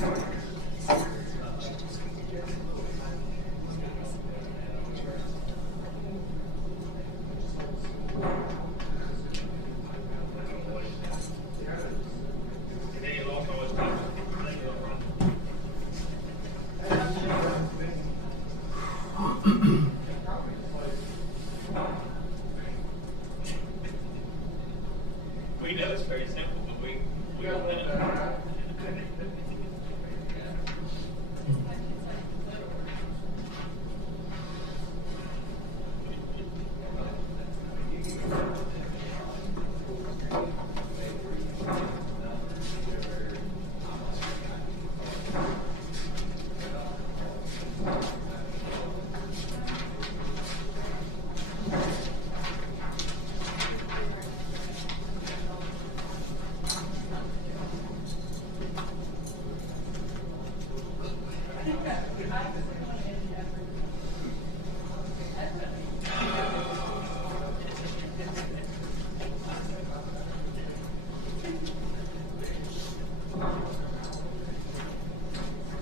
We know it's very simple, but we don't know.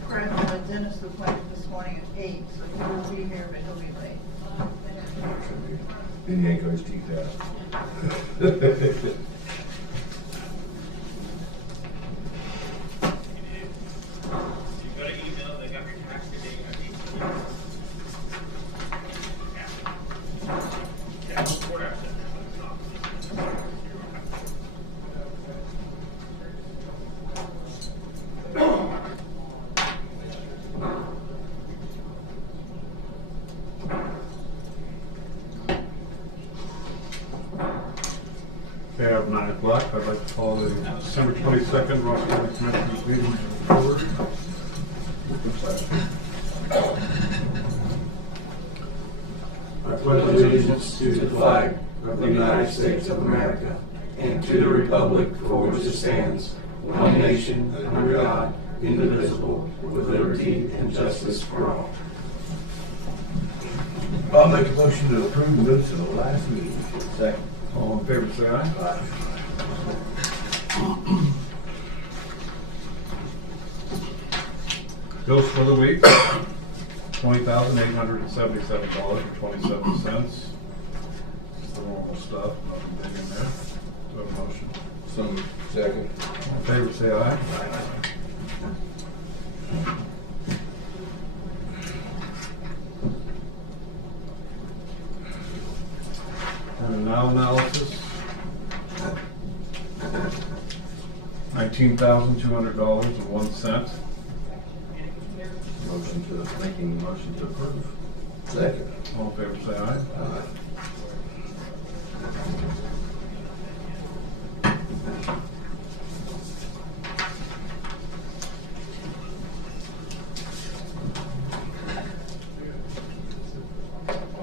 Fred had a dentist appointment this morning at 8, so he will be here, but he'll be late. Didn't yank his teeth out. You got an email, they got your tax today, yeah, report after that. Okay, at 9 o'clock, I'd like to call the December 22nd Ross County Commissioners meeting to order. I pledge allegiance to the flag of the United States of America and to the republic for which it stands, one nation, under God, indivisible, with liberty and justice for all. I'll make a motion to approve the minutes of the last meeting. Second. All in favor, say aye. Bills for the week, $20,877.27. The normal stuff, nothing big in there. Do I have a motion? Some second. All in favor, say aye. And now analysis. $19,200.01. Making a motion to approve. Second. All in favor, say aye.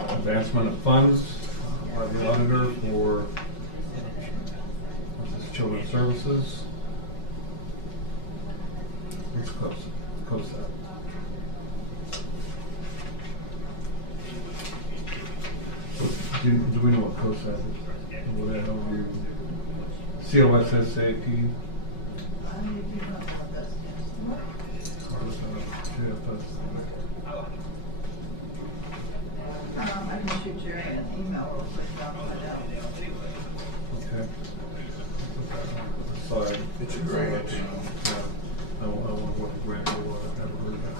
Advancement of funds by the auditor for Children's Services. It's close. Close that. Do we know what COSAP is? What the hell do you? COSSAP? I need to know what that is. I can shoot Jerry an email real quick, I'll find out. Okay. Sorry. It's a grant. Yeah. I don't know what the grant was. I've never heard that.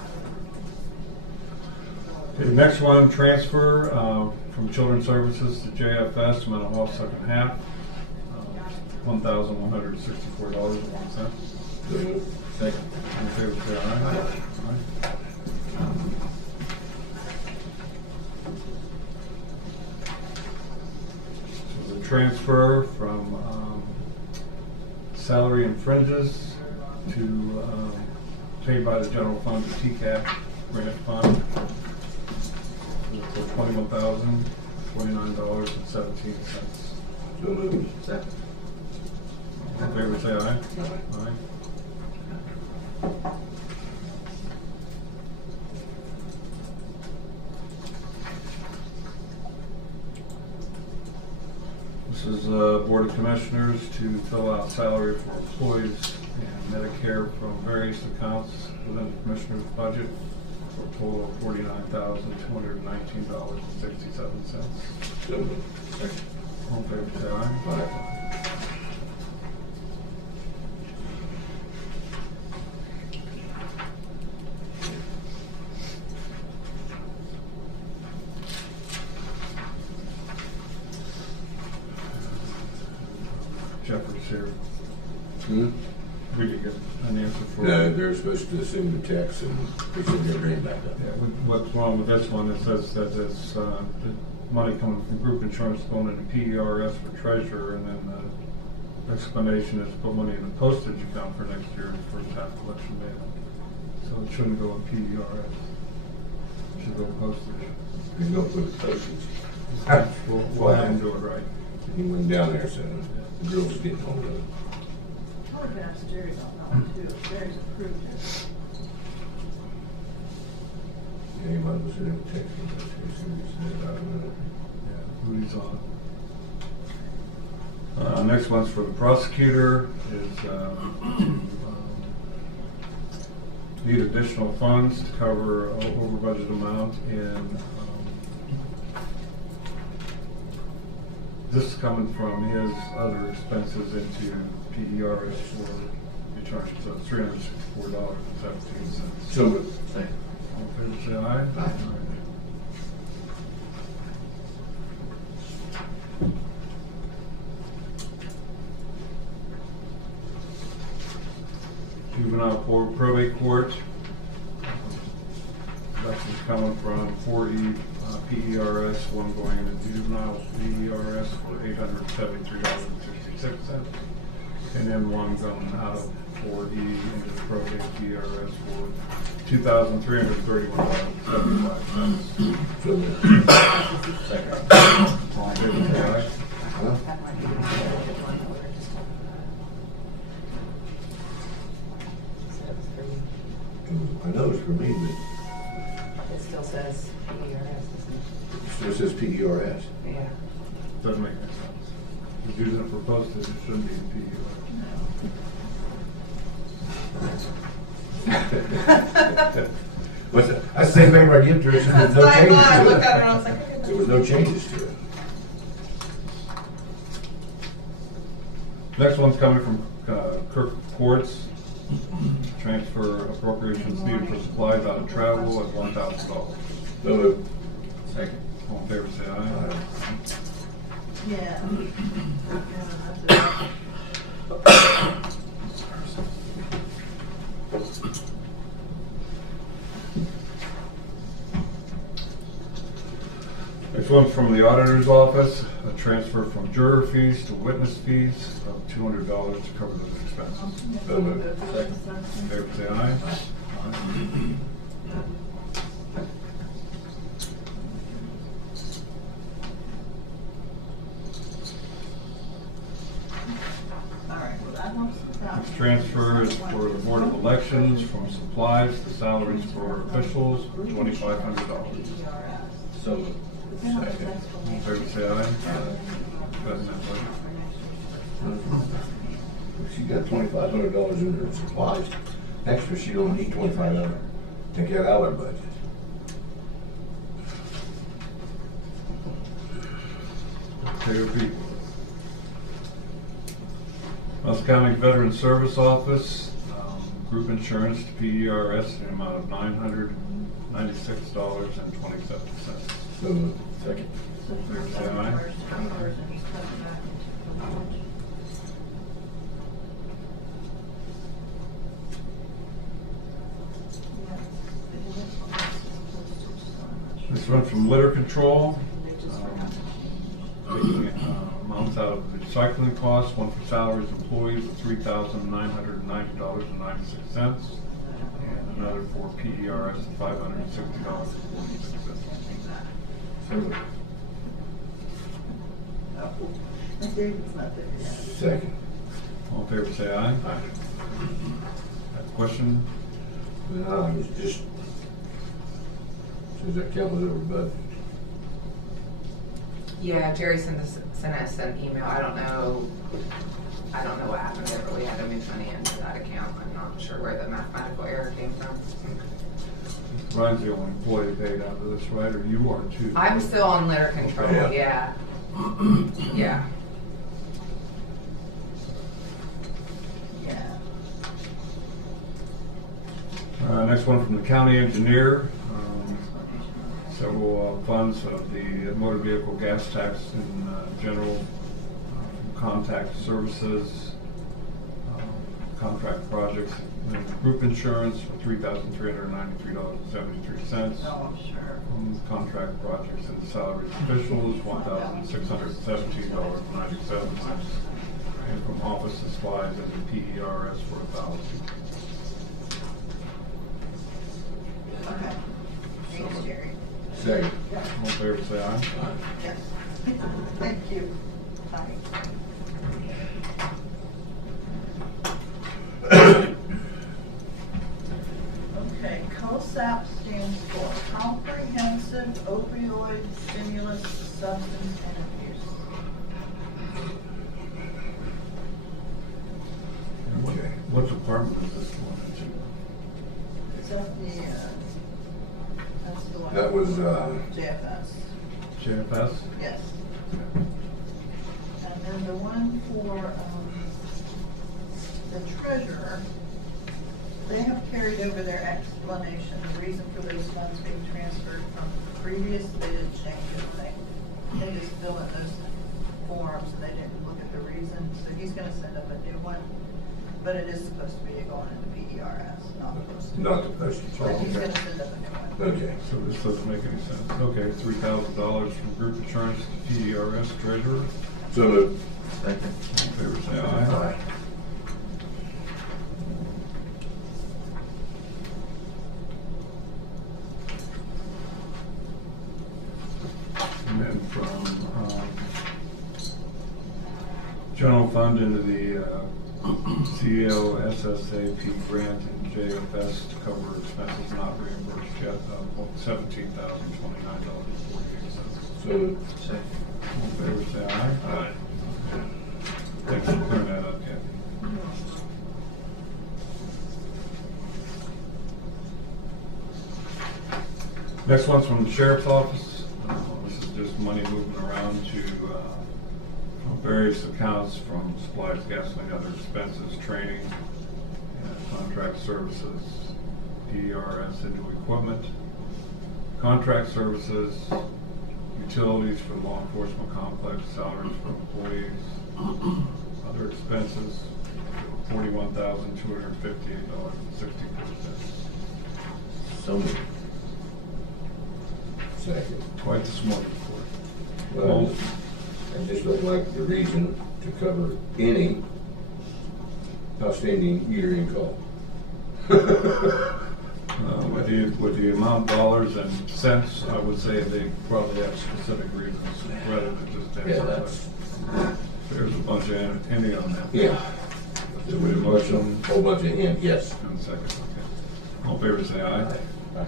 Okay, the next one, transfer from Children's Services to JFS, mental health second half, $1,164.01. Second. All in favor, say aye. Aye. So the transfer from salary and fringes to paid by the general fund to TCAP grant fund for $21,029.17. So moved. Second. All in favor, say aye. Aye. This is Board of Commissioners to fill out salary for employees and Medicare from various accounts within the Commissioner's budget for a total of $49,219.67. So moved. Second. All in favor, say aye. Aye. Jeffrey's here. Hmm? We did get an answer for. No, they're supposed to assume the checks and they said they're bringing back up. Yeah, what's wrong with this one, it says that it's, the money coming from group insurance going into PERS for treasurer, and then the explanation is put money in the postage account for next year, first half collection day. So it shouldn't go in PERS. It should go postage. He's gonna put the postage. We'll have him do it right. He went down there, so the girls getting hold of it. I would have asked Jerry about that one too, if Jerry's approved it. Anybody was in there texting, but they said, I don't know. Yeah, Rudy's on. Next one's for the prosecutor, is, need additional funds to cover over budget amount in, this is coming from his other expenses into PERS for the charge, so it's $364.17. So moved. Second. All in favor, say aye. Aye. Juvenile probate court. That's coming from 40 PERS, one going into juvenile PERS for $873.66. And then one going out of 4E into the probate PERS for $2,331.75. So moved. Second. All in favor, say aye. Huh? That might be the one that we're just talking about. Said it was for you. I know it's for me, but It still says PERS, doesn't it still says PERS. it? Yeah. Doesn't make any sense. If you're using it for postage, it shouldn't be in PERS. What's that? That's the same paper I give to her, so there's That's no what I changes thought. I to looked at it it. and I was like, okay. There was no changes to it. Next one's coming from Kirk Courts. Transfer appropriations needed for supplies out of travel at $1,000. So moved. Second. All in favor, say aye. Aye. Yeah. Next one's from the auditor's office, a transfer from juror fees to witness fees of $200 to cover those expenses. So moved. All in favor, say aye. Aye. All right, well, that helps with that. This transfer is for the Board of Elections from supplies to salaries for officials for $2,500. So moved. All in favor, say aye. That's it, buddy. She got $2,500 in her supplies. Extra, she don't need $2,500. Take that out of her budget. Take a peek. Wells County Veteran Service Office, group insurance to PERS in the amount of $996.27. So moved. Second. So first, Say aye. first, and just cut it back into the budget. Yeah, the next one is postage, so I'm not sure. This one from Litter Control, They just forgot. taking amounts out of recycling costs, one for salaries of employees of $3,990.96, and another for PERS of $560.46. So moved. And David's not there yet. Second. All in favor, say aye. Aye. Have a question? No, it's just, says that covers over budget. Yeah, Jerry sent us an email. I don't know I don't know what happened there, but we had to move money into that account. I'm not sure where the mathematical error came from. Ryan's the only employee paid out of this, right, or you are too? I'm still on litter control, Okay. yeah. Yeah. Yeah. Next one from the county engineer. Several funds of the motor vehicle gas tax in general, contact services, contract projects, and group insurance for $3,393.73. Oh, sure. Contract projects and salaried officials, $1,617.97. And from office supplies and the PERS for $1,000. Okay. Thanks, Jerry. Second. All in favor, say aye. Yes. Thank you. Bye. Okay, COSAP stands for Comprehensive Opioid Stimulus Substance and Abuse. Okay. What department is this one into? Is that the, that's the one? That was, JFS, JFS? yes. And then the one for, the treasurer, they have carried over their explanation, the reason for those funds being transferred from previous, they didn't change anything. They just fill in those forms and they didn't look at the reason, so he's gonna send up a new one. But it is supposed to be going into PERS, not postage. not the postage. But he's gonna send up a new one. Okay. So this doesn't make any sense. Okay, $3,000 from group insurance to PERS treasurer. So moved. Second. All in favor, say aye. And then from general fund into the COSSAP grant and JFS to cover expenses not reimbursed yet, $17,029.48. So moved. Second. All in favor, say aye. Aye. Thanks for clearing that up, Kathy. Next one's from the sheriff's office. This is just money moving around to various accounts from supplies, gasoline, other expenses, training, and contract services, PRS into equipment, contract services, utilities for the law enforcement complex, salaries for employees, other expenses, $41,258.64. So moved. Second. Quite the small report. Well, I just don't like the reason to cover any outstanding year-end call. With the amount of dollars and cents, I would say they probably have specific reasons rather than just. Yeah, that's, There's a bunch of any on that. yeah. Do we have a motion? Whole bunch of him, yes. And a second, okay. All in favor, say aye. Aye.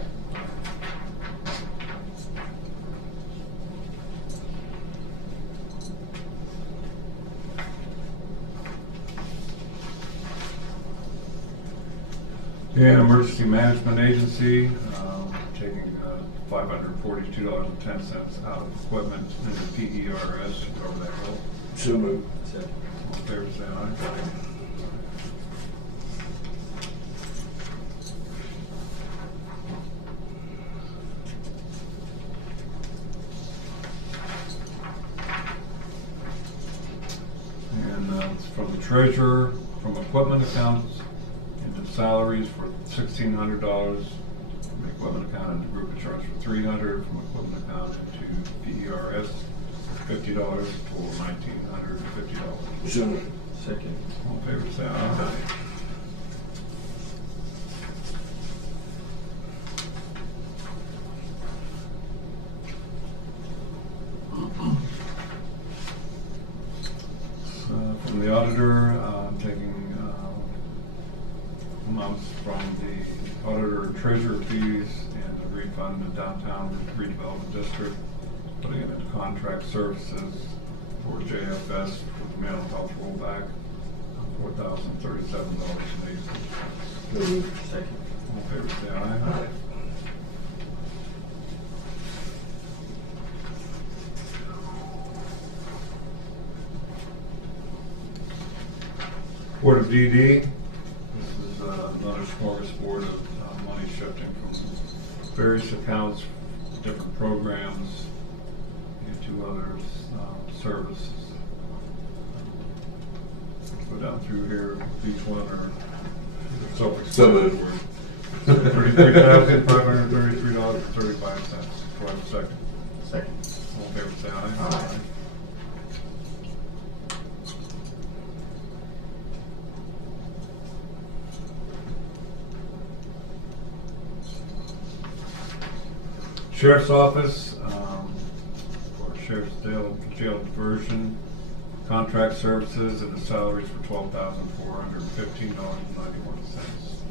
And Emergency Management Agency, taking $542.10 out of equipment in the PERS to cover that bill. So moved. Second. All in favor, say aye. And it's from the treasurer, from equipment accounts into salaries for $1,600, from the equipment account into group insurance for $300, from equipment account into PERS for $50, total $1,950. So moved. Second. All in favor, say aye. From the auditor, taking amounts from the auditor and treasurer fees and the refund in downtown redevelopment district, putting it into contract services for JFS for the mental health rollback, $4,037.86. So moved. Second. All in favor, say aye. Aye. Board of DD, this is another smorgasbord of money shifting from various accounts, different programs, into other services. Go down through here, each one are self-explanatory. $33,533.35. Do I have a second? Second. All in favor, say aye. Aye. Sheriff's Office, for Sheriff's Jail Diversion, contract services and the salaries for $12,415.91.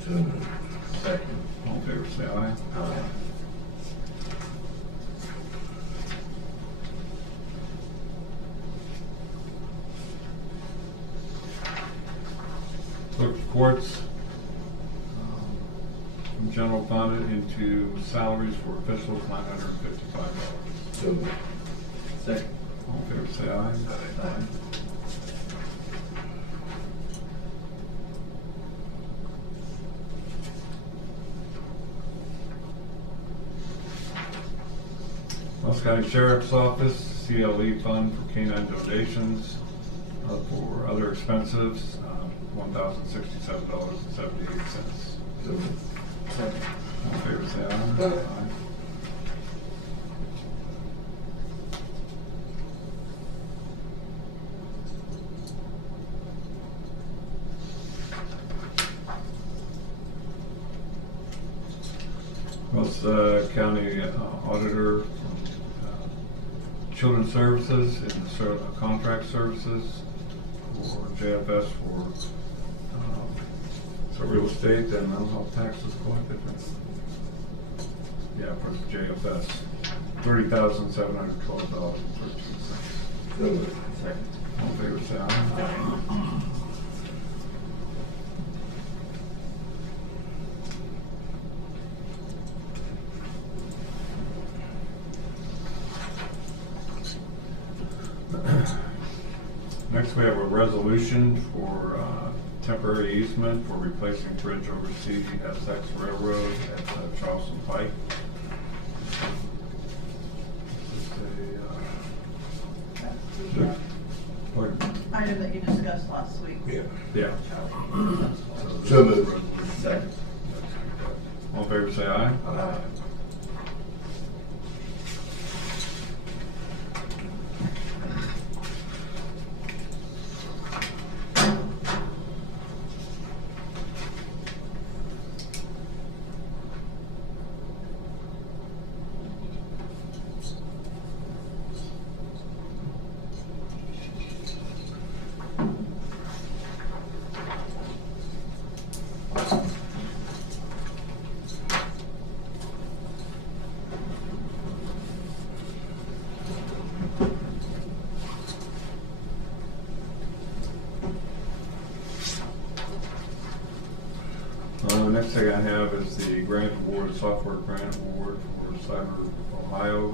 So moved. Second. All in favor, say aye. Aye. Clerk of Courts, from general fund into salaries for officials, $955. So moved. Second. All in favor, say aye. Aye. Wells County Sheriff's Office, CLE fund for canine donations, for other expenses, $1,067.78. So moved. Second. All in favor, say aye. Aye. Wells County Auditor, Children's Services and contract services for JFS for so real estate and mental health taxes collected. Yeah, for JFS, $30,712.13. So moved. Second. All in favor, say aye. Next, we have a resolution for temporary easement for replacing bridge over CSX Railroad at Charleston Pike. That's the Pardon? item that you discussed last week. Yeah. Yeah. So moved. Second. All in favor, say aye. Aye. Next thing I have is the grant award, software grant award for Cyber Ohio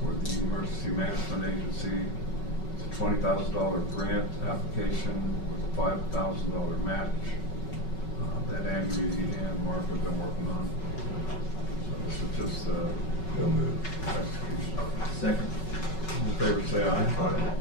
for the Emergency Management Agency. It's a $20,000 grant application with a $5,000 match that Andrew and Mark have been working on. So this is just So moved. execution. Second. All in favor, say aye. Aye.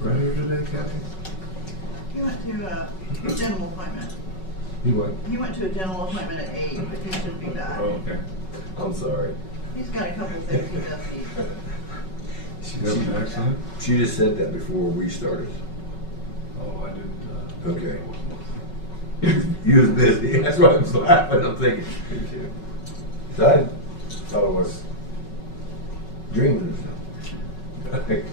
Ready today, Kathy? He went to a dental appointment. You what? He went to a dental appointment at 8, but he should be back. Oh, okay. I'm sorry. He's got a couple of things he does need. You have an accident? She just said that before we started. Oh, I didn't. Okay. You was busy, that's why I was laughing, I'm thinking. So I thought it was dreaming or something.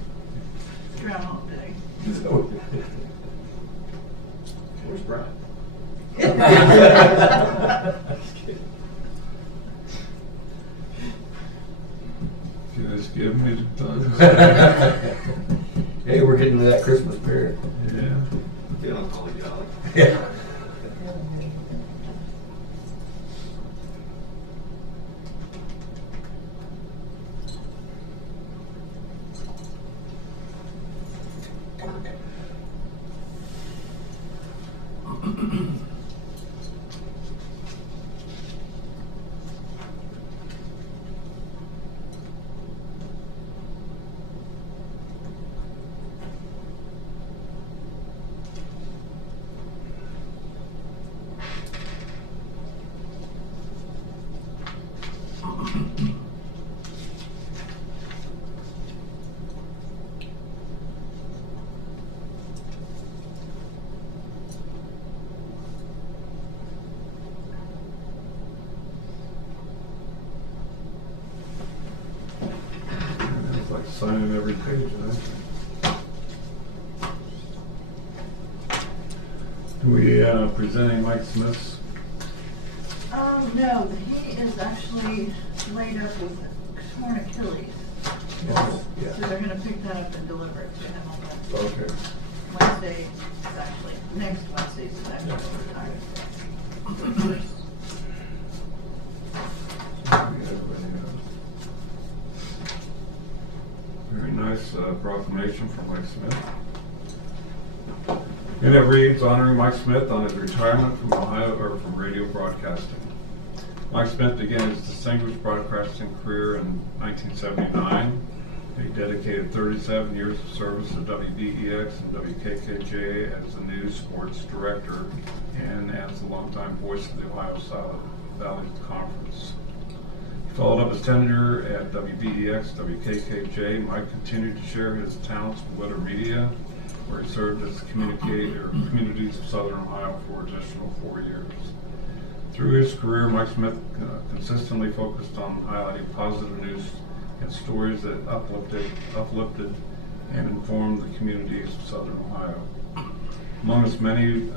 Groundhog Day. So- Where's Brian? You guys give me the time. Hey, we're getting to that Christmas period. Yeah. Feeling holly jolly. Yeah. It's like signing every page, huh? We presenting Mike Smith's. No, he is actually laid up with a torn Achilles. So Yeah. they're gonna pick that up and deliver it to him on Wednesday. Okay. Wednesday is actually, next Wednesday is actually overtime. Very nice proclamation from Mike Smith. And it reads, honoring Mike Smith on his retirement from Ohio, or from radio broadcasting. Mike Smith began his distinguished broadcasting career in 1979. He dedicated 37 years of service to WBEX and WKKJ as the news sports director and as the longtime voice of the Ohio Valley Conference. Followed up his tenure at WBEX, WKKJ, Mike continued to share his talents with Letter Media, where he served as Communities of Southern Ohio for an additional 4 years. Through his career, Mike Smith consistently focused on highlighting positive news and stories that uplifted and informed the communities of Southern Ohio. Among his many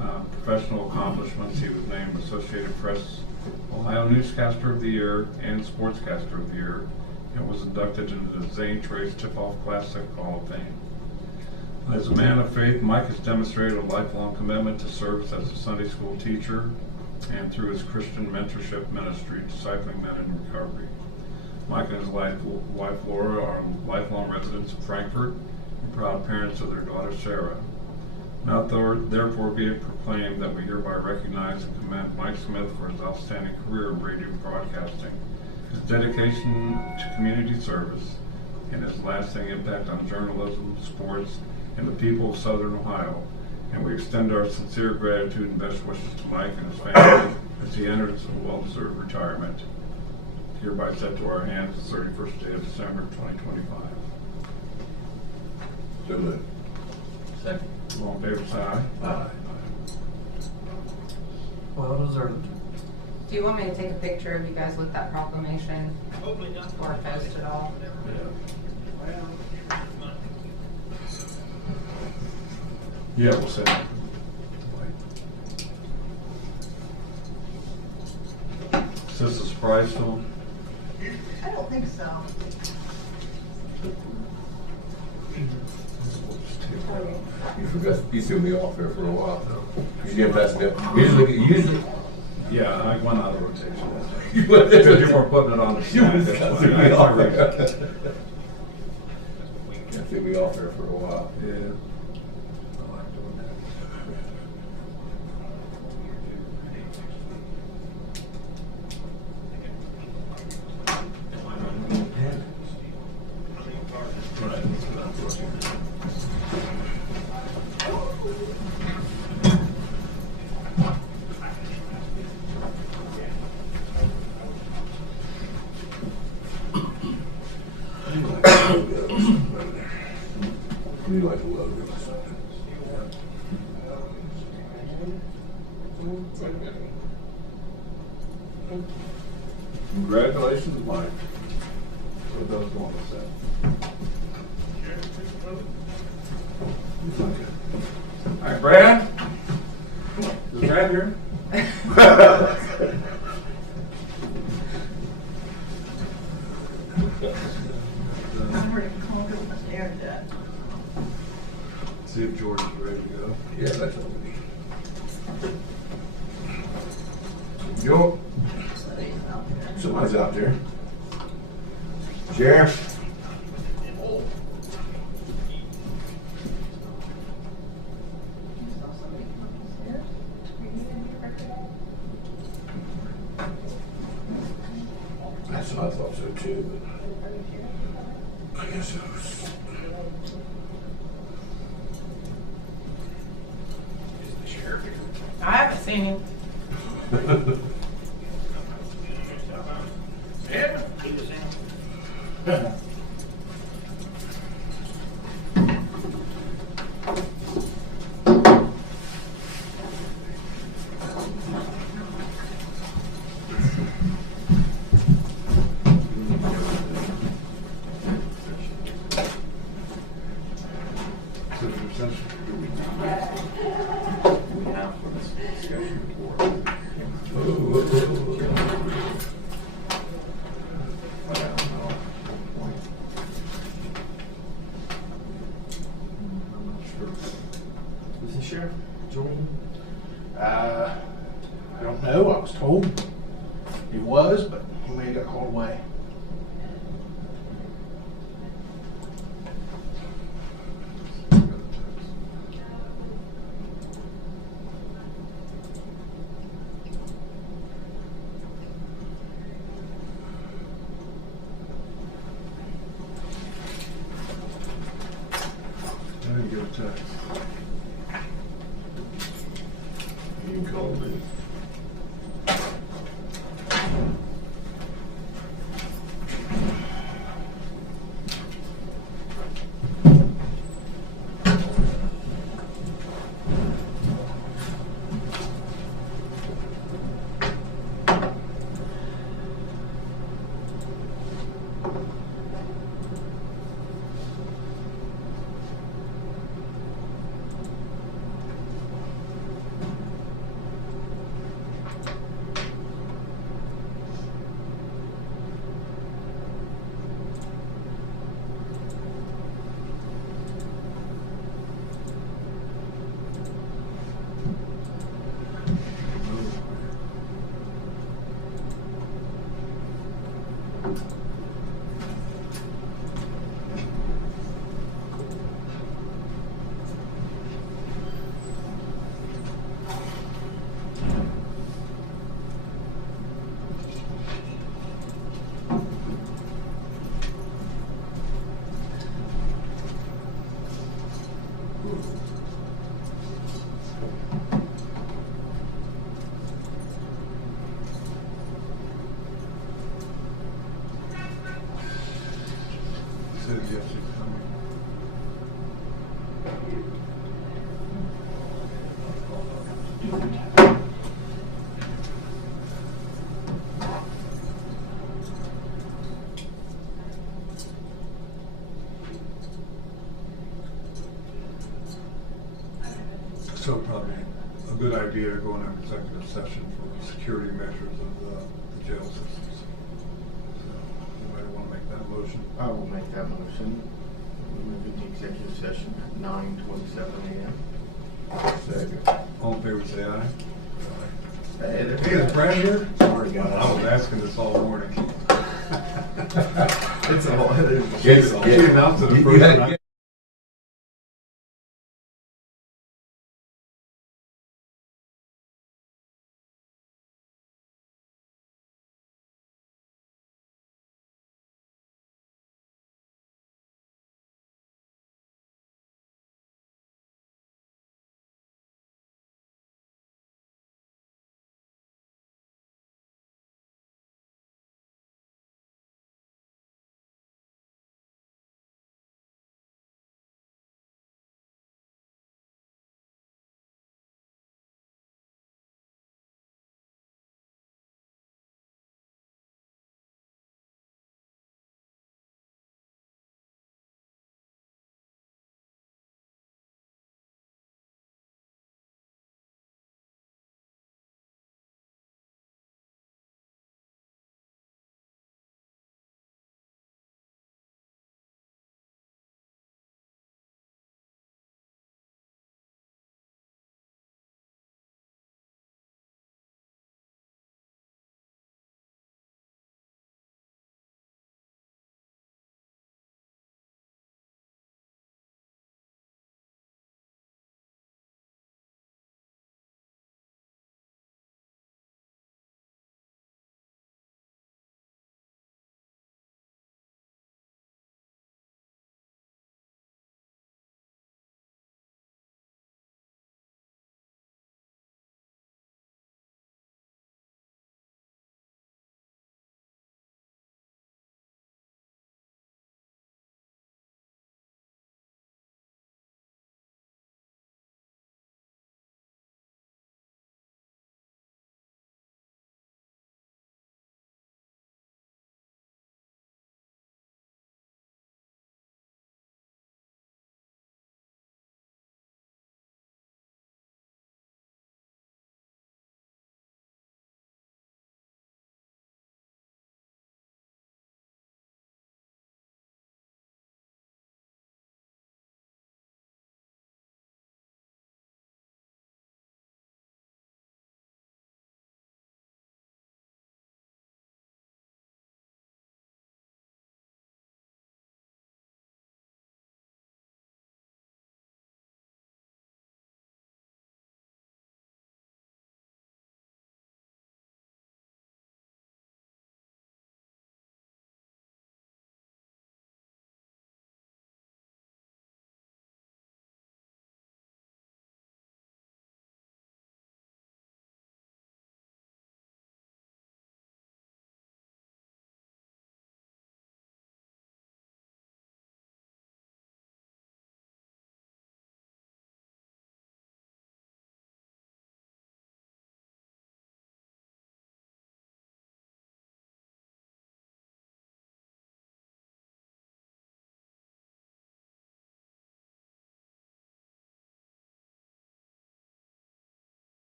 professional accomplishments, he was named Associated Press Ohio Newscaster of the Year and Sportscaster of the Year, and was inducted into the Zane Trace Tip-Off Classic Hall of Fame. As a man of faith, Mike has demonstrated a lifelong commitment to service as a Sunday school teacher and through his Christian mentorship ministry, Discipling Men in Recovery. Mike and his wife Laura are lifelong residents of Frankfort and proud parents of their daughter Sarah. Now therefore be it proclaimed that we hereby recognize and commend Mike Smith for his outstanding career in radio broadcasting, his dedication to community service, and his lasting impact on journalism, sports, and the people of Southern Ohio. And we extend our sincere gratitude and best wishes to Mike and his family as he enters a well-deserved retirement. Hereby set to our hands the 31st day of December 2025. So moved. Second. All in favor, say aye. Aye. Well deserved. Do you want me to take a picture of you guys with that proclamation Hopefully not. or post it all? Yeah, we'll say that. Is this a surprise to him? I don't think so. You forgot, you threw me off there for a while, though. You didn't pass me up. Usually. Yeah, I went out of rotation. You went Because there. you weren't putting it on the You slide, was that's why. threw I me off read there. it. You threw me off there for a while. Yeah. I like doing that. Right, that's what I'm looking at. do like a logo or something. Congratulations, Mike. So those going to say. All right, Brad? Is Brad here? I'm ready to call it an air jet. See if George is ready to go. Yeah, that's what we need. Yo, So he's out there. somebody's out there. Sheriff? Saw somebody come upstairs. Are you in here right now? That's what I thought so too, but I guess it was. Is the sheriff here? I haven't seen him. Yeah. Citizen session. We have for this discussion report. But I don't know. I'm not sure. Is the sheriff joining? I don't know. I was told he was, but he may have got called away. I didn't get a text. You can call me. Said yes, he's coming. So probably a good idea to go into executive session for security measures of the jail systems. So, anybody want to make that motion? I will make that motion. We move into executive session at 9:27 a.m. Second. All in favor, say aye. Hey, there Hey, is Brad here? Sorry, guys. I was asking this all morning. It's all. She announced it the You first had- night.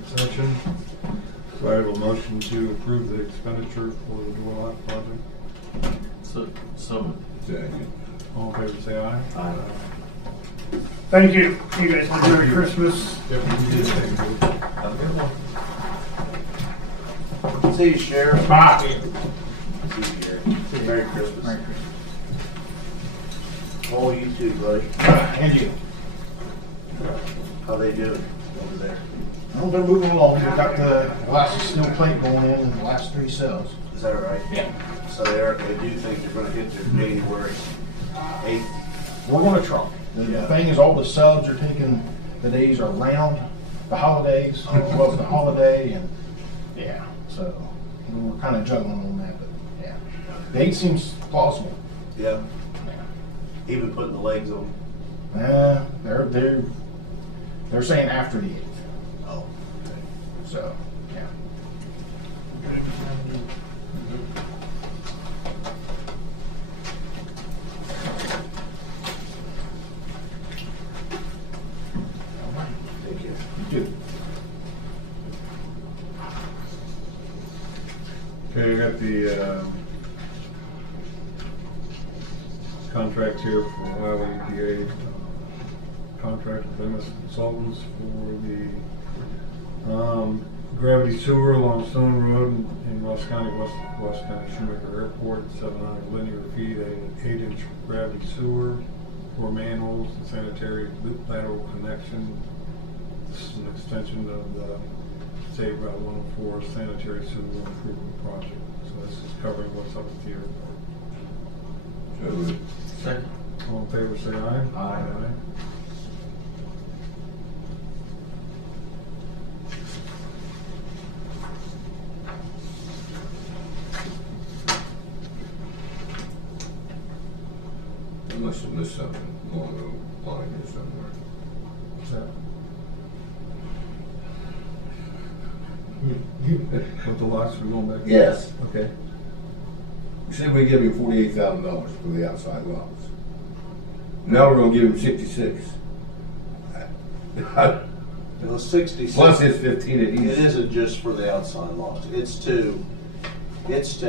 Abstention. So I have a motion to approve the expenditure for the door lock project. So Second. All in favor, say aye. Aye. Thank you. You guys have a Merry Christmas. Yep, you did, thank you. have a good one. See you, Sheriff. Bye. See you, Gary. Merry Christmas. Merry Christmas. Oh, you too, buddy. And you. How they doing over there? Well, they're moving along. We've got the last steel plate going in the last 3 cells. Is that right? Yeah. So they do think they're gonna hit their January 8th. We're gonna try. The thing is, all the subs are taking, the days are around the holidays, as well as the holiday, and, yeah, so we're kind of juggling on that, but, yeah. Date seems plausible. Yeah, Yeah. even putting the legs on. They're saying after the 8th, Oh, okay. so, yeah. Thank you. Good. Okay, I got the contract here for Iowa EPA, contract with MS Consultants for the gravity sewer along Stone Road in West County, West County Shoemaker Airport, 700 linear feet, an 8-inch gravity sewer, 4 manholes, and sanitary loop lateral connection. This is an extension of the State Route 104 sanitary sewer improvement project. So this is covering what's up at the airport. So moved. Second. All in favor, say aye. Aye. I must have missed something along the line here somewhere. What's that? What the locks are going back? Yes. Okay. We said we'd give him $48,000 for the outside locks. Now we're gonna give him 66. Well, 66. Plus his 15 at It each. isn't just for the outside locks. It's to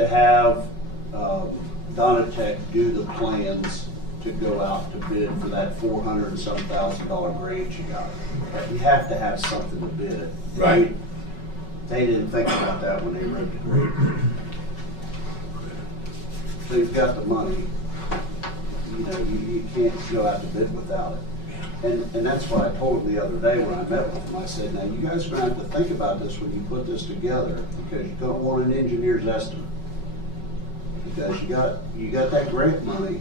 have Donatech do the plans to go out to bid for that $400 and some thousand grant you got. But you have to have something to bid it. Right. They didn't think about that when they wrote the grant. So you've got the money. You know, you can't go out to bid without it. And that's what I told him the other day when I met with him. I said, now you guys are gonna have to think about this when you put this together, because you don't want an engineer's estimate. Because you got that grant money,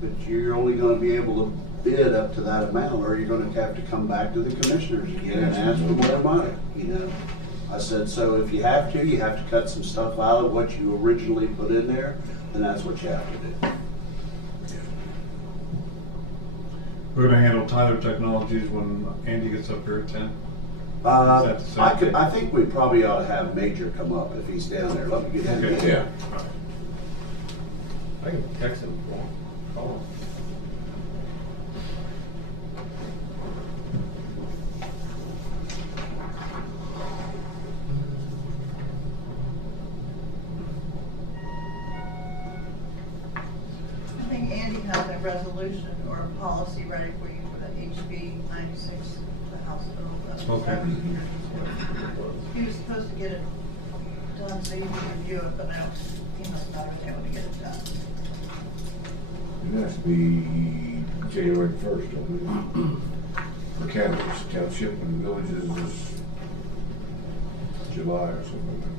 but you're only gonna be able to bid up to that amount, or you're gonna have to come back to the commissioners again and ask for more money, you know? I said, so if you have to cut some stuff out of what you originally put in there, then that's what you have to do. We're gonna handle Tyler Technologies when Andy gets up here at 10. Uh, Is that the same thing? I think we probably ought to have Major come up if he's down there. Let me get him. Okay. Yeah. I can text him. Call him. I think Andy has a resolution or a policy ready for you for the HB 96, the hospital. Okay. He was supposed to get it done so you can review it, but now he must not have been able to get it done. It has to be January 1st, I believe. For counties, township and villages is July or something like that.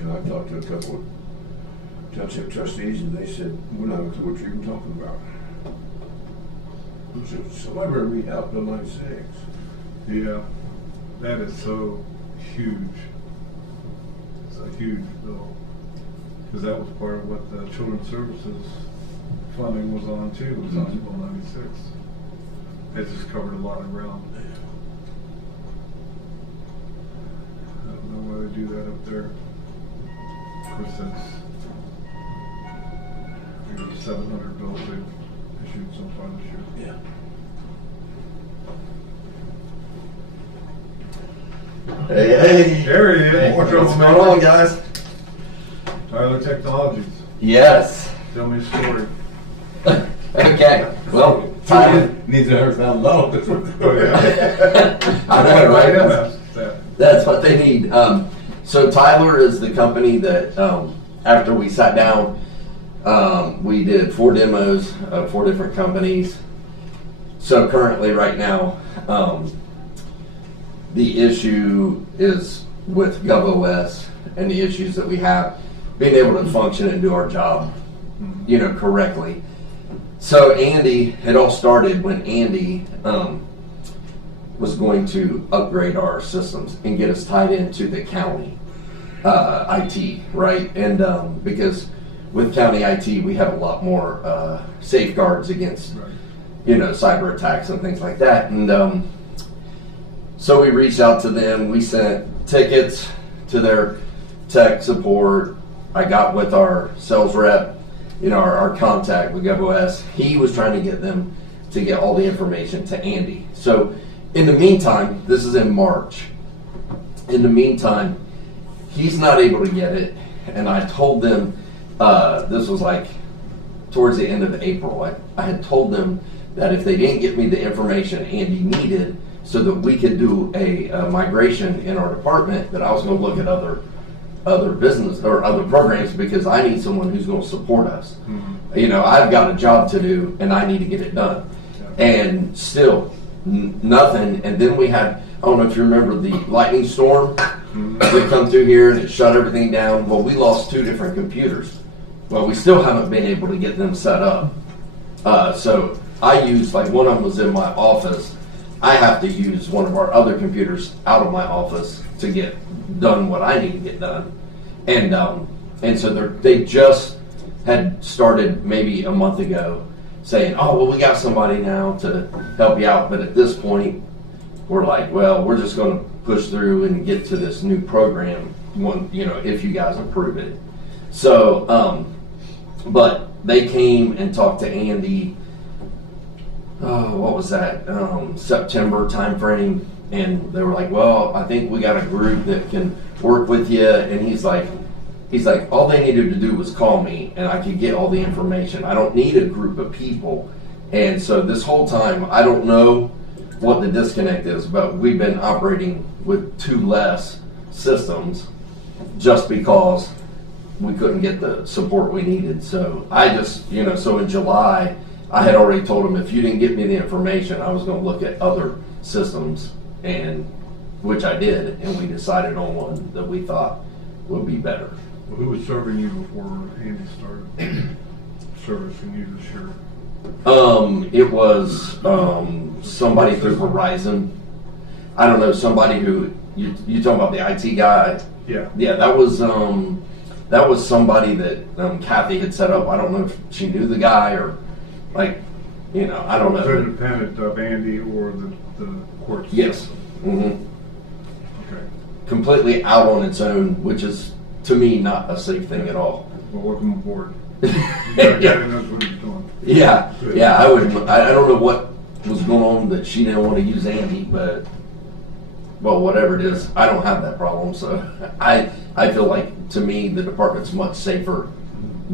And I talked to a couple of township trustees and they said, we're not a clue what you're even talking about. So somebody better read out Bill 96. Yeah, that is so huge. It's a huge bill. Because that was part of what the Children's Services funding was on too, was on Bill 96. It just covered a lot of ground. I don't know why they do that up there. course, that's, I think it's 700 bills they've issued so far this year. Yeah. Hey, hey. There he is. What's going on, guys? Tyler Technologies. Yes. Tell me a story. Okay. Well, Tyler. Needs to ever sound low. That's what Oh, yeah. I know, right? That's that. That's what they need. So Tyler is the company that after we sat down, we did 4 demos of 4 different companies. So currently, right now, the issue is with GovOS and the issues that we have being able to function and do our job, correctly. So Andy, it all started when Andy was going to upgrade our systems and get us tied into the county IT, right? And because with county IT, we have a lot more safeguards against, cyber attacks and things like that. And so we reached out to them. We sent tickets to their tech support. I got with our sales rep, our contact with GovOS. He was trying to get them to get all the information to Andy. So in the meantime, this is in March. In the meantime, he's not able to get it. And I told them, this was like towards the end of April, I had told them that if they didn't get me the information Andy needed so that we could do a migration in our department, that I was going to look at other business or other programs, because I need someone who's going to support us. I've got a job to do and I need to get it done. And still nothing. And then we had, I don't know if you remember the lightning storm that come through here and it shut everything down. Well, we lost 2 different computers. Well, we still haven't been able to get them set up. So I used, like, one of them was in my office. I have to use one of our other computers out of my office to get done what I need to get done. And so they just had started maybe a month ago saying, oh, well, we got somebody now to help you out. But at this point, we're like, well, we're just going to push through and get to this new program, if you guys approve it. So, but they came and talked to Andy, what was that, September timeframe, and they were like, well, I think we got a group that can work with you. And he's like, all they needed to do was call me and I could get all the information. I don't need a group of people. And so this whole time, I don't know what the disconnect is, but we've been operating with 2 less systems just because we couldn't get the support we needed. So I just, so in July, I had already told them, if you didn't get me the information, I was going to look at other systems, and which I did, and we decided on one that we thought would be better. Well, who was serving you before Andy started servicing you this year? It was somebody through Verizon. I don't know, somebody who you talking about the IT guy? Yeah. Yeah, that was somebody that Kathy had set up. I don't know if she knew the guy or I don't Was know. it independent of Andy or the court Yes. system? Mm-hmm. Okay. Completely out on its own, which is to me not a safe thing at all. Well, welcome aboard. That guy knows what he's doing. Yeah, yeah. I don't know what was going on that she didn't want to use Andy, but well, whatever it is, I don't have that problem. So I feel like, to me, the department's much safer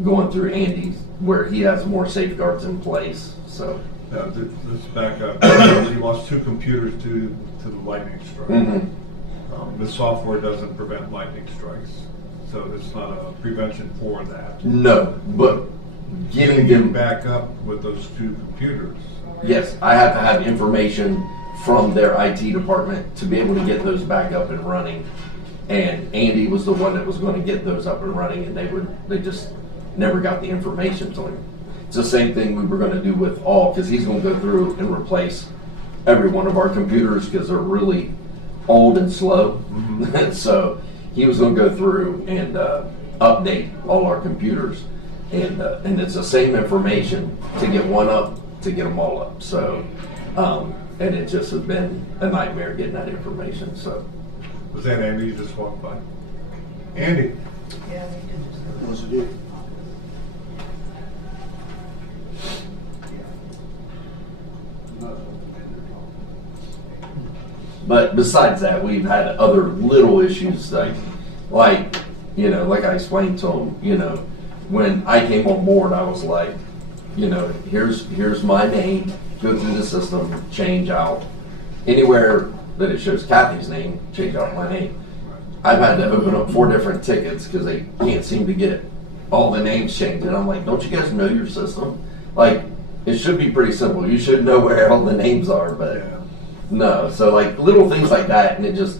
going through Andy, where he has more safeguards in place. So Let's back up. You lost 2 computers to the lightning strike. mm-hmm. The software doesn't prevent lightning strikes, so it's not a prevention for that. No, but getting them back up with those 2 computers. Yes, I have to have information from their IT department to be able to get those back up and running. And Andy was the one that was going to get those up and running, and they just never got the information to him. It's the same thing we were going to do with all, because he's going to go through and replace every one of our computers because they're really old and slow. Mm-hmm. So he was going to go through and update all our computers, and it's the same information to get one up, to get them all up. So and it just has been a nightmare getting that information. So Was that Andy you just walked by? Andy. Yeah, we did just. Was it due? But besides that, we've had other little issues like, you know, like I explained to them, you know, when I came on board, I was like, you know, here's my name, go through the system, change out anywhere that it shows Kathy's name, change out my name. I've had to open up 4 different tickets because they can't seem to get all the names changed. And I'm like, don't you guys know your system? Like, it should be pretty simple. You should know where all the names are, but Yeah. no. So like little things like that, and it just,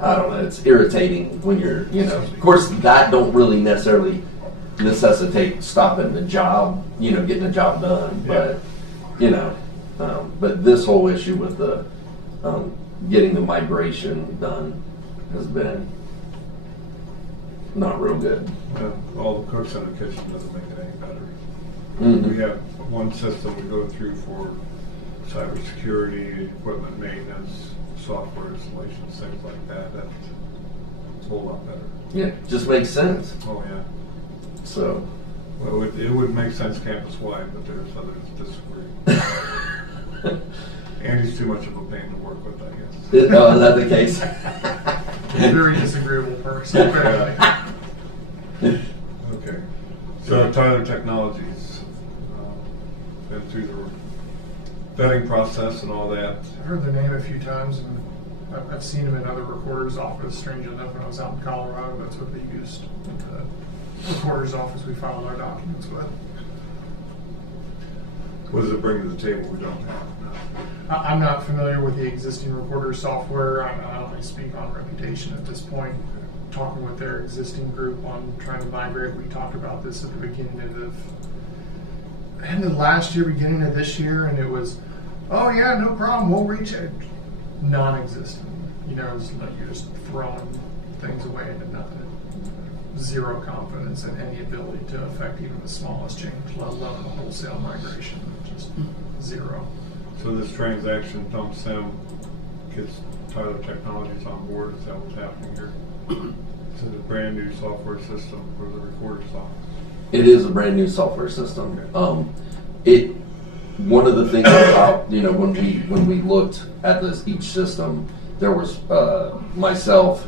I don't know, it's irritating when you're, you know, of course that don't really necessarily necessitate stopping the job, you know, getting the job done, but, you know, but this whole issue with the, getting the migration done has been not real good. All the cooks in the kitchen doesn't make it any better. Mhm. We have one system we go through for cybersecurity, equipment maintenance, software installations, things like that. That's a whole lot better. Yeah, just makes sense. Oh, yeah. So, Well, it would make sense campus-wide, but there's others disagree. Andy's too much of a pain to work with, I guess. is that the case? Very disagreeable person. Okay. So Tyler Technologies, been through the vetting process and all that. I've heard their name a few times, and I've seen them in other recorders' office. Strange enough, when I was out in Colorado, that's what they used. The recorder's office we filed our documents with. What does it bring to the table we don't have? I'm not familiar with the existing recorder software. I only speak on reputation at this point. Talking with their existing group on trying to migrate, we talked about this at the beginning of end of last year, beginning of this year, and it was, oh yeah, no problem, we'll reach it. Non-existent. You know, it's like you're just throwing things away into nothing. Zero confidence in any ability to affect even the smallest change, let alone a wholesale migration. Just zero. So this transaction dumps them, gets Tyler Technologies on board, is that what's happening here? It's a brand new software system for the recorder's office. It is a brand new software system. One of the things about, you know, when we looked at each system, there was myself,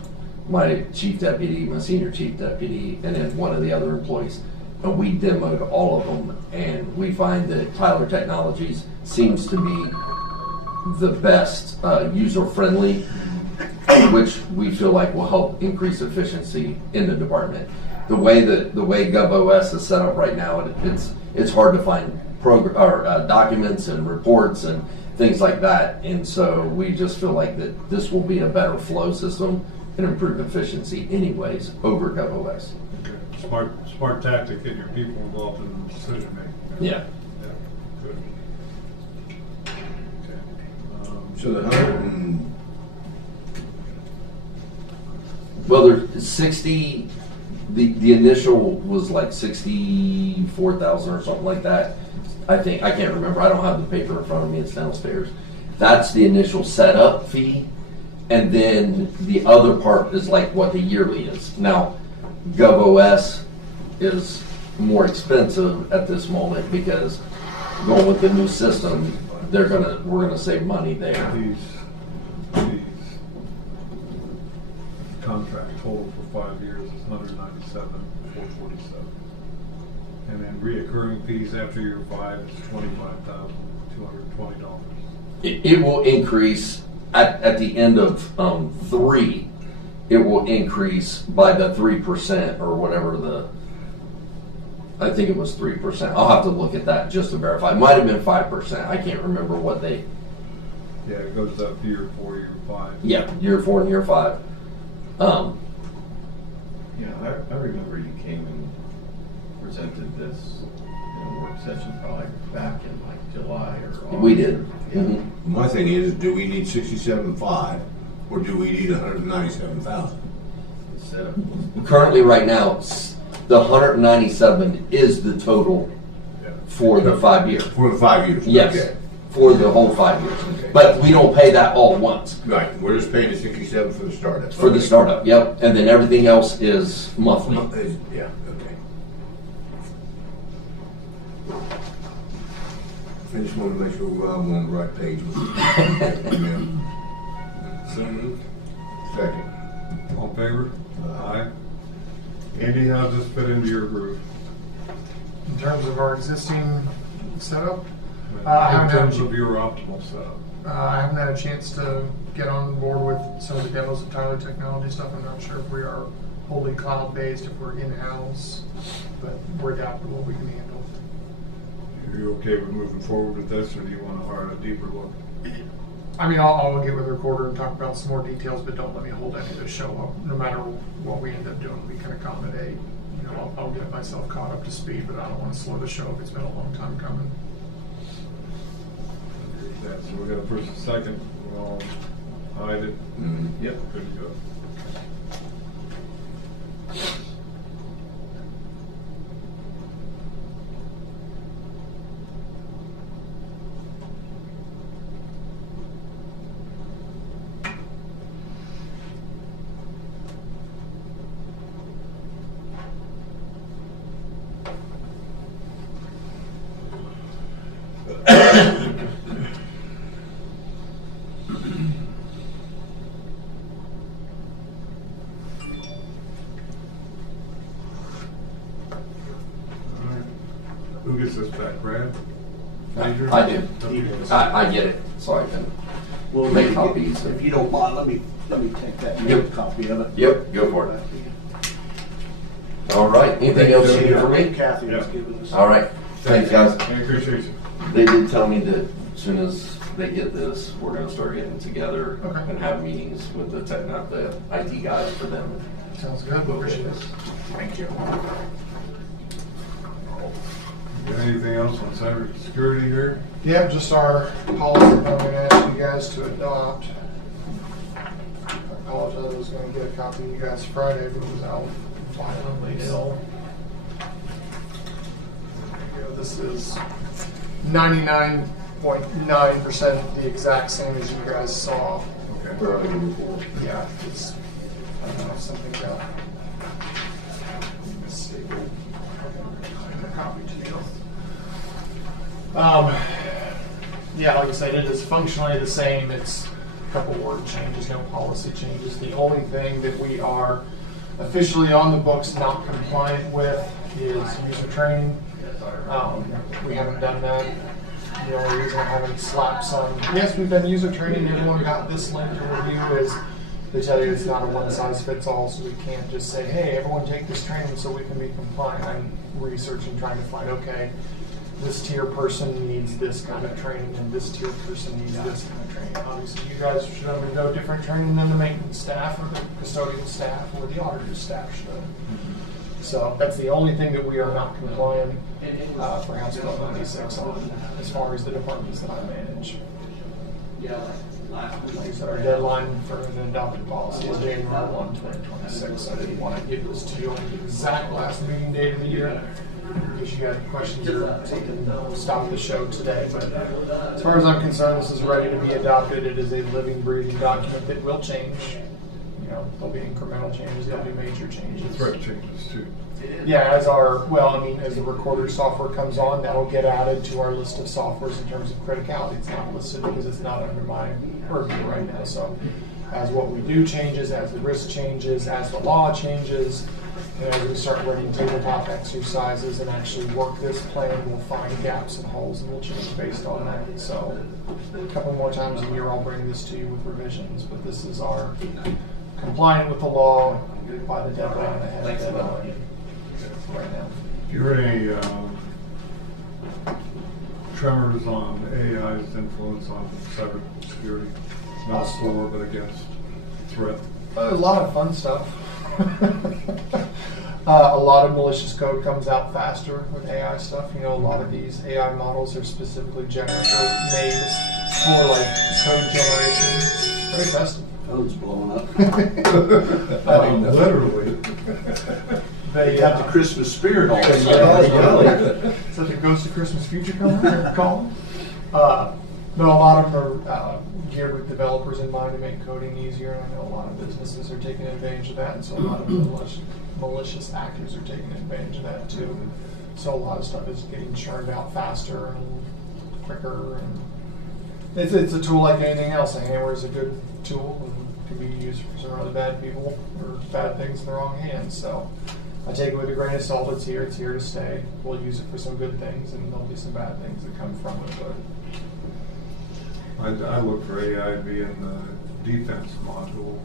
my chief deputy, my senior chief deputy, and then one of the other employees. And we demoed all of them, and we find that Tyler Technologies seems to be the best user-friendly, which we feel like will help increase efficiency in the department. The way GovOS is set up right now, it's hard to find documents and reports and things like that, and so we just feel like that this will be a better flow system and improve efficiency anyways over GovOS. Okay. Smart tactic, get your people involved in the decision making. Yeah. Yeah, good. Okay. So the 100 and Well, there's 60. The initial was like 64,000 or something like that. I think, I can't remember. I don't have the paper in front of me. It's downstairs. That's the initial setup fee, and then the other part is like what the yearly is. Now, GovOS is more expensive at this moment because going with the new system, we're gonna save money there. These contract total for 5 years is $197,447, and then reoccurring fees after year 5 is $25,220. It will increase at the end of 3. It will increase by the 3% or whatever I think it was 3%. I'll have to look at that just to verify. It might have been 5%. I can't remember what they. Yeah, it goes up year 4, year 5. Yeah, year 4 and year 5. Yeah, I remember you came and presented this in a work session probably back in like July or August. We did. Yeah. Mhm. my thing is, do we need 67.5 or do we need 197,000? The setup was Currently, right now, the 197 is the total Yeah. for the 5 year. For the 5 years? Yes, Okay. for the whole 5 years. But we don't pay that all at once. Right, we're just paying the 67 for the startup. For the startup, yep. And then everything else is monthly. Yeah, okay. I just want to make sure we're all on the right page with it. So moved. Second. All in favor? Aye. Andy, how does this fit into your group? In terms of our existing setup, In I haven't had terms a- of your optimal setup? I haven't had a chance to get on board with some of the demos of Tyler Technology stuff. I'm not sure if we are wholly cloud-based, if we're in-house, but we're adaptable, we can handle. Are you okay with moving forward with this, or do you want to hire a deeper look? I mean, I'll get with the recorder and talk about some more details, but don't let me hold any of this show up. No matter what we end up doing, we can accommodate. You know, I'll get myself caught up to speed, but I don't want to slow the show if it's been a long time coming. Yeah, so we got a first and second, we'll all hide it. Yep. Good to go. Who gets this back, Brad? Major? I do. Okay. I get it, so I can Well, make if- copies. If you don't mind, let me take that and Yep. make a copy of it. Yep, go for it. All right, anything else you need from me? Kathy was Yeah. giving us. All right, thanks, guys. I appreciate you. They did tell me that as soon as they get this, we're gonna start getting together Okay. and have meetings with the IT guys for them. Sounds good, appreciate it. Thank you. Got anything else on cybersecurity here? Yeah, just our policy that I'm gonna ask you guys to adopt. I apologize, I was gonna get a copy of you guys Friday, but it was out violently ill. There you go. This is 99.9% the exact same as you guys saw. Okay. Yeah, it's, I don't know if something got mistaken. A copy to you. Yeah, like I said, it is functionally the same. It's a couple word changes, no policy changes. The only thing that we are officially on the books not compliant with is user training. We haven't done that. The only reason I haven't slapped some, yes, we've done user training, everyone got this link to review, is they tell you it's not a one size fits all, so we can't just say, hey, everyone take this training so we can be compliant. I'm researching, trying to find, okay, this tier person needs this kind of training and this tier person needs this kind of training. Obviously, you guys should undergo different training than the maintenance staff or the custodial staff or the auditor's staff should. So that's the only thing that we are not compliant for House Bill 96 on as far as the departments that I manage. Like I said, our deadline for an adopted policy is January 1, 2026. I didn't want to give this to you on the exact last meeting date of the year. In case you got questions or something, stop the show today. But as far as I'm concerned, this is ready to be adopted. It is a living, breathing document that will change. You know, there'll be incremental changes, there'll be major changes. Threat changes too. Yeah, as the recorder software comes on, that'll get added to our list of softwares in terms of criticality. It's not listed because it's not under my purview right now. So as what we do changes, as the risk changes, as the law changes, and as we start running tabletop exercises and actually work this plan, we'll find gaps and holes and we'll change based on that. So a couple more times a year I'll bring this to you with revisions, but this is our compliant with the law by the deadline ahead of deadline right now. Do you heard any tremors on AI's influence on cybersecurity? Not for, but against threat. A lot of fun stuff. A lot of malicious code comes out faster with AI stuff. You know, a lot of these AI models are specifically made for like code generation. Very festive. Phone's blowing up. Literally. They got the Christmas spirit all of a Is sudden. that the Ghost of Christmas Future coming or calling? No, a lot of them are geared with developers in mind to make coding easier, and I know a lot of businesses are taking advantage of that, and so a lot of malicious actors are taking advantage of that too. So a lot of stuff is getting churned out faster and quicker, and it's a tool like anything else. A hammer is a good tool and can be used for some really bad people or bad things in the wrong hands. So I take it with a grain of salt. It's here to stay. We'll use it for some good things, and there'll be some bad things that come from it, but I look for AI to be in the defense module,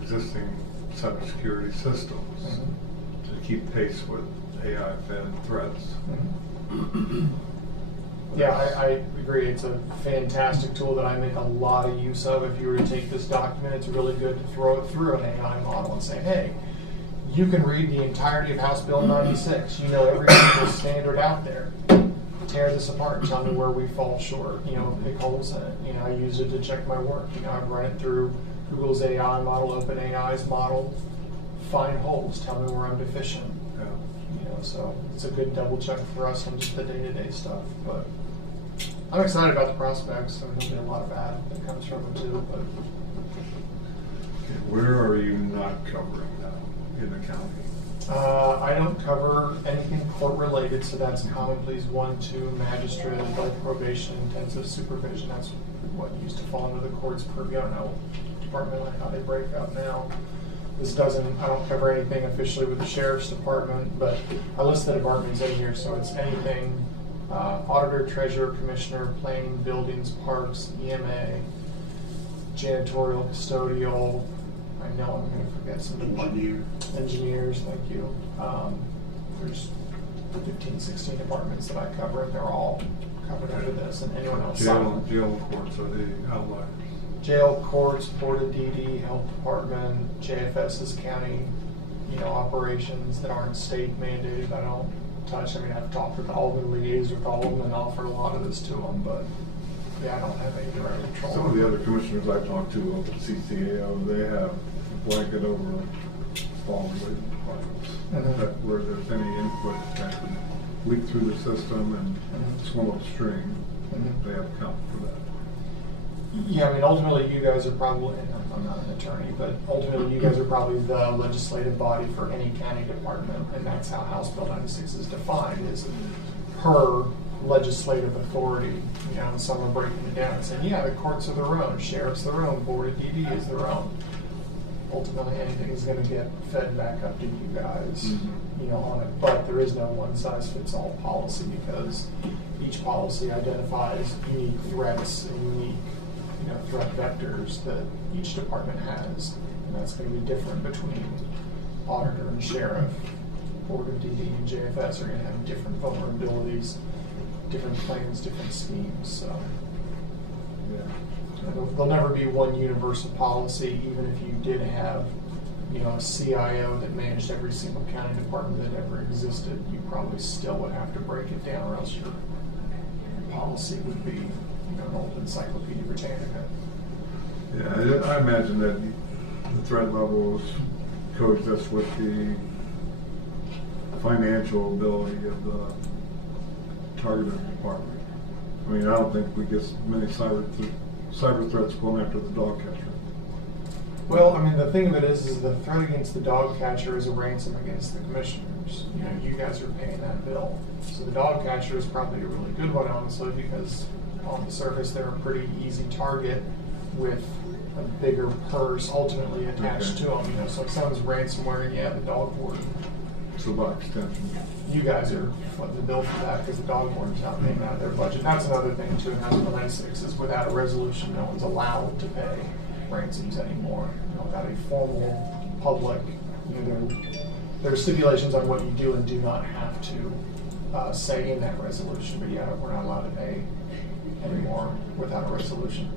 existing cybersecurity systems to keep pace with AI-fed threats. yeah, I agree. It's a fantastic tool that I make a lot of use of. If you were to take this document, it's really good to throw it through an AI model and say, hey, you can read the entirety of House Bill 96. You know every single standard out there. Tear this apart and tell me where we fall short. You know, pick holes in it. You know, I use it to check my work. You know, I've run it through Google's AI model, OpenAI's model. Find holes. Tell me where I'm deficient. Yeah. You know, so it's a good double check for us on just the day-to-day stuff. But I'm excited about the prospects. I mean, there'll be a lot of bad that comes from them too. But Where are you not covering now in the county? I don't cover anything court-related, so that's common pleas 1, 2, magistrate, adult probation, intensive supervision. That's what used to fall under the court's purview. I don't know departmentally how they break up now. This doesn't, I don't cover anything officially with the sheriff's department, but I list the departments in here, so it's anything auditor, treasurer, commissioner, planning, buildings, parks, EMA, janitorial, custodial. I know I'm going to forget some engineers, thank you. There's 15, 16 departments that I cover, and they're all covered under this, and anyone else. Jail courts are the outliers. Jail, courts, Board of DD, Health Department, JFS's county, you know, operations that aren't state mandated. I don't touch. I mean, I've talked with all of them, liaised with all of them, and offered a lot of this to them, but yeah, I don't have any direct control. Some of the other commissioners I've talked to over at CCAO, they have a blanket over all related departments. That where there's any input that can leak through the system and swim upstream, they have account for that. Yeah, I mean, ultimately, you guys are probably, and I'm not an attorney, but ultimately, you guys are probably the legislative body for any county department, and that's how House Bill 96 is defined, is per legislative authority. You know, and some are breaking it down and saying, yeah, the courts are their own, sheriff's their own, Board of DD is their own. Ultimately, anything is going to get fed back up to you guys, you know, on it. But there is no one-size-fits-all policy, because each policy identifies unique threats and unique, you know, threat vectors that each department has, and that's going to be different between auditor and sheriff. Board of DD and JFS are going to have different vulnerabilities, different plans, different schemes. So Yeah. there'll never be one universal policy, even if you did have, you know, a CIO that managed every single county department that ever existed. You probably still would have to break it down, or else your policy would be, you know, an old Encyclopedia Britannica. Yeah, I imagine that the threat levels coexist with the financial ability of the targeted department. I mean, I don't think we get many cyber threats going after the dog catcher. Well, I mean, the thing of it is the threat against the dog catcher is a ransom against the commissioners. You know, you guys are paying that bill. So the dog catcher is probably a really good one, honestly, because on the surface they're a pretty easy target with a bigger purse ultimately attached to them. You know, so if someone's ransomware, yeah, the dog warden. So by extension. You guys are footing the bill for that because the dog warden's not paying out of their budget. That's another thing too in House Bill 96 is without a resolution, no one's allowed to pay ransoms anymore. You know, without a formal public, you know, there are stipulations on what you do and do not have to say in that resolution. But yeah, we're not allowed to pay anymore without a resolution.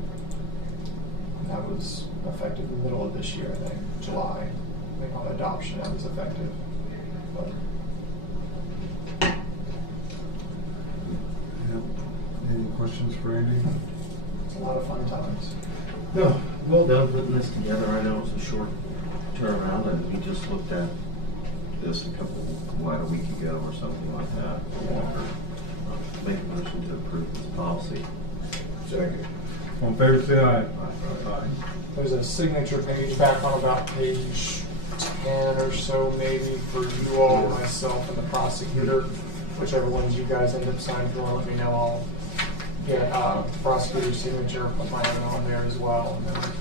And that was effective in the middle of this year, I think, July. I think on adoption that was effective. But Any questions for Andy? it's a lot of fun times. No, well done putting this together. I know it's a short turnaround, and we just looked at this a week ago or something like that. Make a motion to approve this policy. Second. All in favor, say aye. Aye. There's a signature page back on about page 10 or so maybe for you all, myself, and the prosecutor. Whichever ones you guys end up signing, if you want to let me know, I'll get prosecutor's signature, put my own on there as well. And then,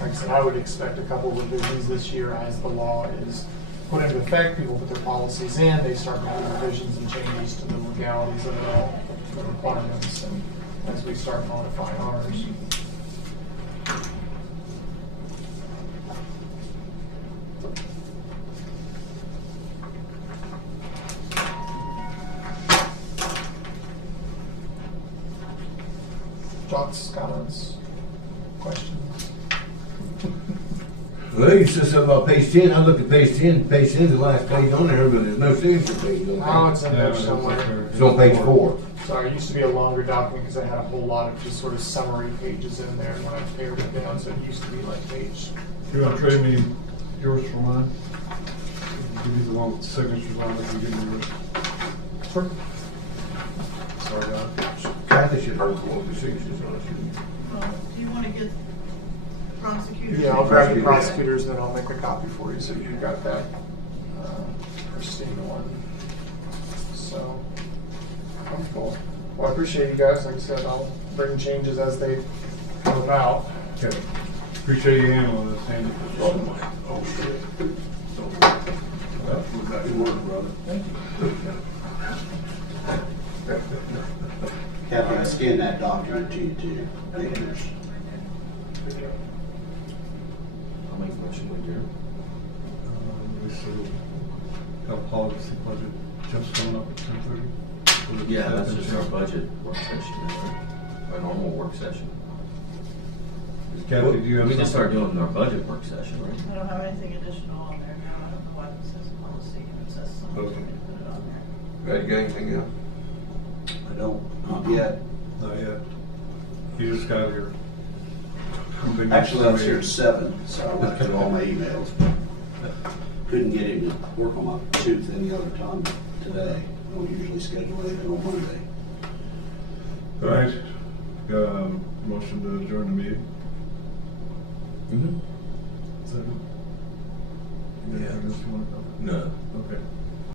like I said, I would expect a couple of revisions this year as the law is put into effect. People put their policies in, they start making revisions and changes to the legalities of it all, the requirements, and as we start modifying ours. Thoughts, comments, questions? Well, you said something about page 10. I looked at page 10. Page 10 is the last page on there, but there's no signature page on Oh, there. it's in there somewhere. It's on page 4. Sorry, it used to be a longer document because I had a whole lot of just sort of summary pages in there when I pared it down, so it used to be like page. You want to trade me yours for mine? Give you the one with the signatures on it, you give me yours. Sure. Sorry, Kathy should have one with the signatures on it, shouldn't you? Do you want to get prosecutors? Yeah, I'll grab the prosecutors and then I'll make a copy for you so you got that pristine one. So, wonderful. Well, I appreciate you guys. Like I said, I'll bring changes as they come about. Okay. Appreciate you handling this, Andy. Oh, shit. Good work, brother. Kathy, I scanned that document to you too. Pictures. I'll make a motion with you. We still have policy budget just coming up at 10:30. Yeah, that's just our budget work session, isn't it? Our normal work session. Kathy, do you have We just start something? doing our budget work session, right? I don't have anything additional on there now. I don't know why it says policy and it says something. Okay. Put it on there. Right, you got anything else? I don't, not yet. Not yet. You just got here. Something Actually, I was here at else. 7, so I went through all my emails. Couldn't get him to work on my tooth any other time today. I don't usually schedule anything on Monday. All right. Got a motion to adjourn the meeting. Mm-hmm. Second. Yeah. Anything else you want to cover? No.